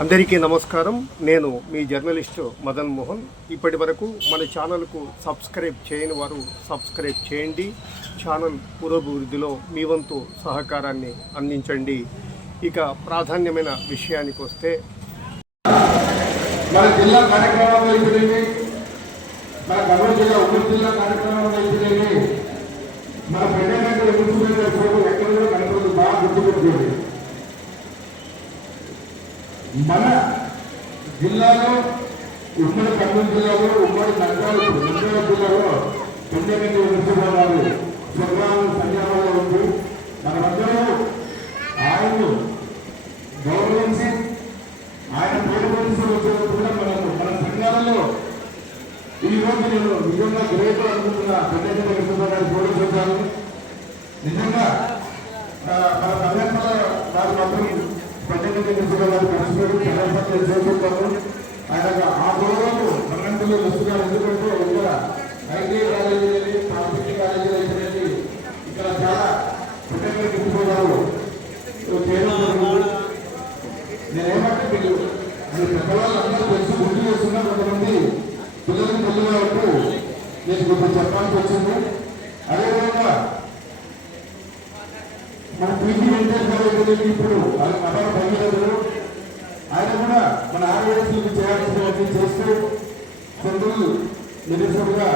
అందరికీ నమస్కారం. నేను మీ జర్నలిస్టు మదన్ మోహన్. ఇప్పటి వరకు మన ఛానల్కు సబ్స్క్రైబ్ చేయని వారు సబ్స్క్రైబ్ చేయండి. ఛానల్ పురోభివృద్ధిలో మీ వంతు సహకారాన్ని అందించండి. ఇక ప్రాధాన్యమైన విషయానికి వస్తే, మన జిల్లా కార్యక్రమాలు అయిపోయింది, మన కర్నూలు జిల్లా ఉమ్మడి జిల్లా కార్యక్రమాలు అయిపోయింది. మన పెద్దనగర్ మున్సిపల్ ఎక్కడ కూడా కనపడదు, బాగా గుర్తుపెట్టుకోండి. మన జిల్లాలో ఉమ్మడి కర్నూలు జిల్లాలో ఉమ్మడి నంద్యాల జిల్లాలో పెద్దనగర్ మున్సిపల్ వారు స్వర్గాలు సంజామాలో ఉంది. మనమందరూ ఆయన్ను గౌరవించి ఆయన పేరు గురించి వచ్చినప్పుడు కూడా మన సంఘాలలో ఈరోజు నేను నిజంగా గ్రేట్ అనుకుంటున్నా. పెద్దనగర్ మున్సిపల్ గారు గౌరవించాను. నిజంగా మన పర్యటన వారు మాత్రం పెద్దనగర్ మున్సిపల్ గారు కలిసిపోయి చంద్రశేఖర్ చేస్తుంటాము. ఆయన ఆ గౌరవం రంగంలో వస్తున్నారు. ఎందుకంటే ఇక్కడ ఐటీ కాలేజీలు అనేది, పాలిటెక్నిక్ కాలేజీలు అయితేనేది ఇక్కడ చాలా పెద్దనగర్ మున్సిపల్ గారు చేయడం జరుగుతుంది. నేనేమంటే మీరు పెద్దవాళ్ళు అందరూ తెలిసి గుర్తు చేస్తున్నా, కొంతమంది పిల్లలకు తెలియ వరకు నేను కొంచెం చెప్పాల్సి వచ్చింది. అదేవిధంగా మన పీజీ వెంకటేశ్వర గారు ఇప్పుడు అతను భగీరథుడు, ఆయన కూడా మన ఆర్ఎస్లకు చేయాల్సినవన్నీ చేస్తూ చంద్రులు మినిస్టర్గా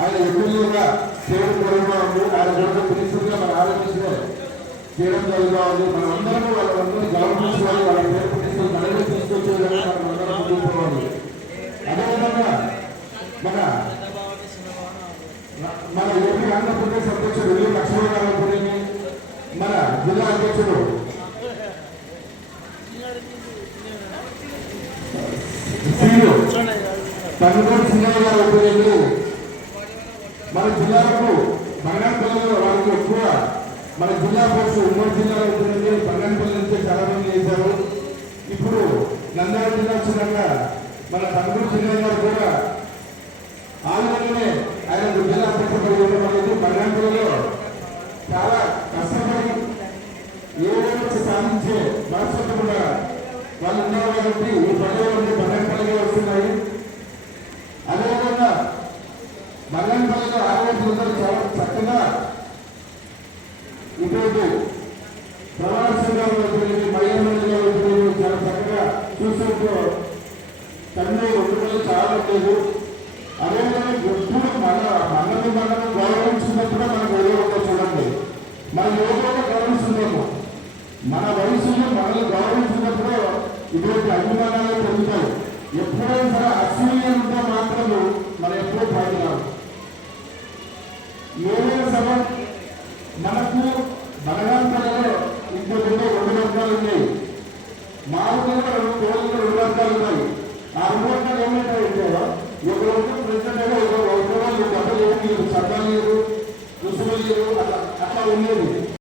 ఆయన ఎమ్మెల్యేగా చేయడం జరుగుతూ ఉంది. ఆయన కూడా మినిస్టర్గా మన ఆర్ఎస్లో చేయడం జరుగుతూ ఉంది. మనం అందరూ వాళ్ళందరూ గౌరవించాలి, వాళ్ళ పేరు మినిస్టర్ మనమే తీసుకొచ్చే విధంగా మనం అందరం చూసుకోవాలి. అదేవిధంగా మన ఏపీ ఆంధ్రప్రదేశ్ అధ్యక్షుడు వెల్లి లక్ష్మణ్ గారు, మన జిల్లా అధ్యక్షుడు తమిళనాడు సింగయ్య గారు ఉపయోగించి మన జిల్లాలకు బంగాళపల్లిలో వారికి ఎక్కువ మన జిల్లా పోస్టు ఉమ్మడి జిల్లాలో ఉపయోగించి బంగాళపల్లి నుంచి చాలా మంది చేశారు. ఇప్పుడు నంద్యాల జిల్లా చిన్నగా మన తమిళనాడు సింగయ్య గారు కూడా ఆ విధంగానే ఆయన జిల్లా అధ్యక్షుడు అనేది బంగాళపల్లిలో చాలా కష్టపడి ఏదైనా సాధించే మనస్తత్వం కూడా వాళ్ళు ఉన్నారు కాబట్టి ఈ పల్లెలు బంగాళపల్లిగా వస్తున్నాయి. అదేవిధంగా బంగాళపల్లిలో ఆరోగ్యం చాలా చక్కగా ఇటువంటి ప్రమాణ సంఘాలు అవుతుంది, మహిళలు అవుతుంది, చాలా చక్కగా చూసుకుంటూ తల్లి ఒడ్డుకలు చాలా లేదు. అదేవిధంగా ఎప్పుడు మనకు మనం గౌరవించినప్పుడు మనకు ఏదో చూడండి, మనం ఏదో గౌరవిస్తున్నాము. మన వయసులో మనల్ని గౌరవించినప్పుడు ఇటువంటి అభిమానాలు పొందుతాయి. ఎప్పుడైనా సరే అసూయ ఉంటే మాత్రము మనం ఎప్పుడూ పైకిరాము. ఏదైనా సరే మనకు బలగాంతలలో ఇంకొక 2 వర్గాలు ఉన్నాయి, మామూలుగా 2 వర్గాలు ఉన్నాయి. ఆ 2 వర్గాలు ఏమంటాయి?